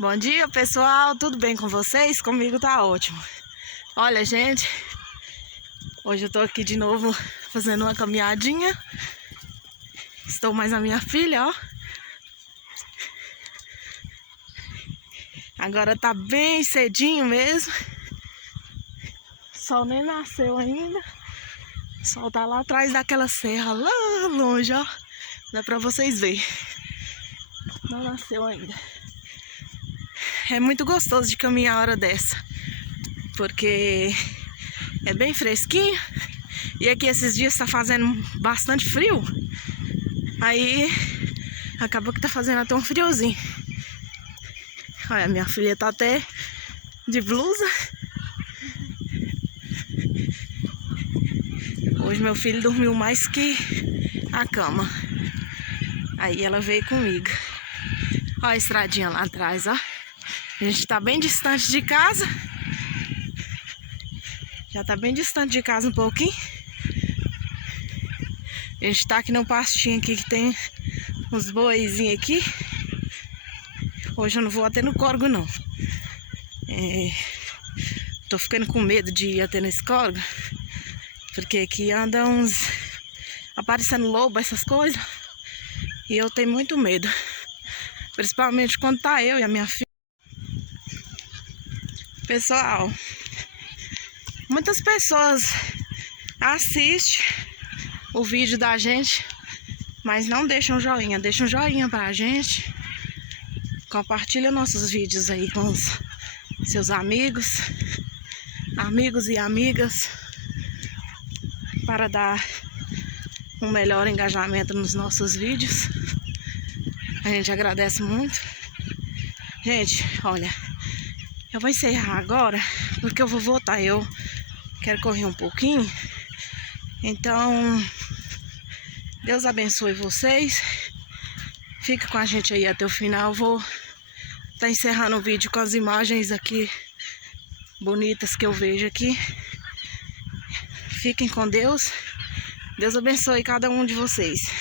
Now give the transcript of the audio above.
Bom dia, pessoal, tudo bem com vocês? Comigo tá ótimo. Olha, gente, hoje eu tô aqui de novo fazendo uma caminhadinha. Estou mais a minha filha, ó. Agora tá bem cedinho mesmo. O sol nem nasceu ainda. O sol tá lá atrás daquela serra, lá longe, ó. Dá pra vocês verem. Não nasceu ainda. É muito gostoso de caminhar a hora dessa, porque é bem fresquinho. E aqui esses dias tá fazendo bastante frio. Aí acabou que tá fazendo até um friozinho. Olha, minha filha tá até de blusa. Hoje meu filho dormiu mais que a cama. Aí ela veio comigo. Olha a estradinha lá atrás, ó. A gente tá bem distante de casa. Já tá bem distante de casa um pouquinho. A gente tá aqui no pastinho aqui que tem uns boizinhos aqui. Hoje eu não vou até no córrego, não. Tô ficando com medo de ir até nesse córrego, porque aqui anda uns... aparecendo lobo, essas coisas. E eu tenho muito medo. Principalmente quando tá eu e a minha filha. Pessoal, muitas pessoas assistem o vídeo da gente, mas não deixam joinha. Deixa um joinha pra gente. Compartilha nossos vídeos aí com os seus amigos e amigas, para dar um melhor engajamento nos nossos vídeos. A gente agradece muito. Gente, olha, eu vou encerrar agora, porque eu vou voltar. Eu quero correr um pouquinho. Então, Deus abençoe vocês. Fica com a gente aí até o final. Eu vou estar encerrando o vídeo com as imagens aqui bonitas que eu vejo aqui. Fiquem com Deus. Deus abençoe cada um de vocês.